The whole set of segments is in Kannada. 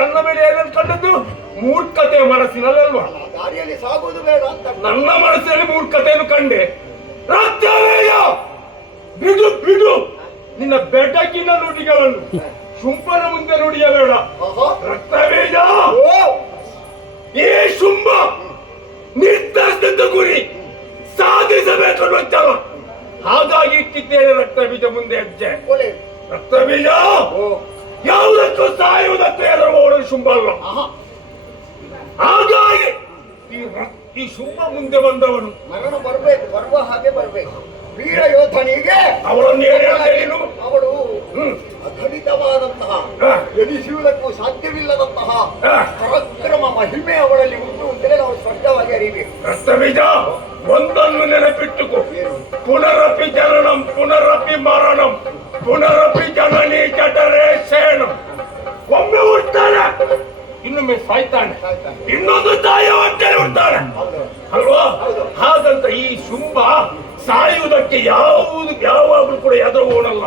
ನನ್ನ ಮೇಲೆ ಏನಂತ ಕಂಡದ್ದು? ಮೂರ್ಖತೆ ಮನಸ್ಸಿನಲ್ಲಲ್ವಾ? ದಾರಿಯಲ್ಲಿ ಸಾಗುವುದು ಬೇಡ ಅಂತ ನನ್ನ ಮನಸ್ಸಿನಲ್ಲಿ ಮೂರ್ಖತೆಯನ್ನು ಕಂಡೆ. ರಕ್ತವೇಯ ಬಿಡು ಬಿಡು ನಿನ್ನ ಬೆಟಕಿನ ನುಡಿಗಳನ್ನು ಶುಂಭನ ಮುಂದೆ ನುಡಿಯಬೇಡ. ರಕ್ತವೇಯ ಈ ಶುಂಭ ನಿರ್ಧರಿಸಿದ ಗುರಿ ಸಾಧಿಸಬೇಕು ಅನ್ನುತ್ತಲ್ಲ, ಹಾಗಾಗಿ ಇಟ್ಟಿದ್ದೇನೆ ರಕ್ತಬೀಜ ಮುಂದೆ ಹೆಜ್ಜೆ. ರಕ್ತಬೀಜ ಯಾವುದಕ್ಕೂ ಸಾಯುವುದಕ್ಕೂ ಎದುರುವವನು ಶುಂಭ ಅಲ್ಲ. ಹಾಗಾಗಿ ಈ ಶುಂಭ ಮುಂದೆ ಬಂದವನು ಮರಣ ಬರಬೇಕು, ಬರುವ ಹಾಗೆ ಬರಬೇಕು. ವೀರ ಯೋಧನಿಗೆ ಅವಳನ್ನು ಏನು ಹೇಳಿದೆ ನೀನು? ಅವಳು ಅಖಂಡಿತವಾದಂತಹ ಎನಿಸುವುದಕ್ಕೂ ಸಾಧ್ಯವಿಲ್ಲದಂತಹ ಪರಾಕ್ರಮ ಮಹಿಮೆ ಅವಳಲ್ಲಿ ಉಂಟು ಅಂತಲೇ ನಾವು ಸ್ಪಷ್ಟವಾಗಿ ಅರಿಬೇಕು. ರಕ್ತಬೀಜ ಒಂದನ್ನು ನೆನಪಿಟ್ಟುಕೋ, ಪುನರಪಿ ಜನನಂ ಪುನರಪಿ ಮರಣಂ ಪುನರಪಿ ಜನನಿ ಜಠರೇ ಶಯನಂ. ಒಮ್ಮೆ ಹುಡ್ತಾನೆ, ಇನ್ನೊಮ್ಮೆ ಸಾಯ್ತಾನೆ, ಇನ್ನೊಂದು ತಾಯಿಯ ಹೊಟ್ಟೆಯಲ್ಲಿ ಹುಡ್ತಾನೆ ಅಲ್ವಾ? ಹಾಗಂತ ಈ ಶುಂಭ ಸಾಯುವುದಕ್ಕೆ ಯಾವಾಗಲೂ ಕೂಡ ಎದುರುವವನಲ್ಲ.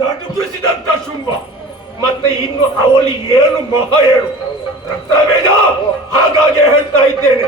ನಡುಗಿಸಿದಂತ ಶುಂಭ ಮತ್ತೆ ಇನ್ನು ಅವಳಿ ಏನು ಮಹ ಹೇಳು ರಕ್ತವೇದ. ಹಾಗಾಗಿ ಹೇಳ್ತಾ ಇದ್ದೇನೆ,